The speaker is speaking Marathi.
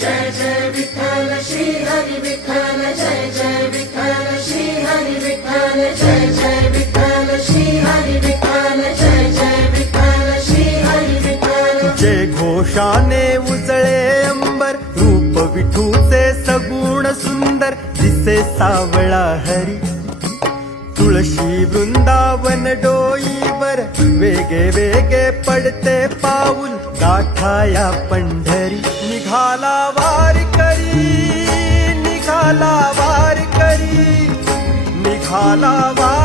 जय जय विठ्ठल श्री हरी विठ्ठल, जय जय विठ्ठल श्री हरी विठ्ठल, जय जय विठ्ठल श्री हरी विठ्ठल, जय जय विठ्ठल श्री हरी विठ्ठल. जय घोषाने उजळे अंबर, रूप विठूचे सगुण सुंदर, दिसे सावळा हरी. तुळशी वृंदावन डोईवर, वेगे वेगे पडते पाऊल, गाठाया पंढरी. निघाला वारकरी, निघाला वारकरी, निघाला वारकरी.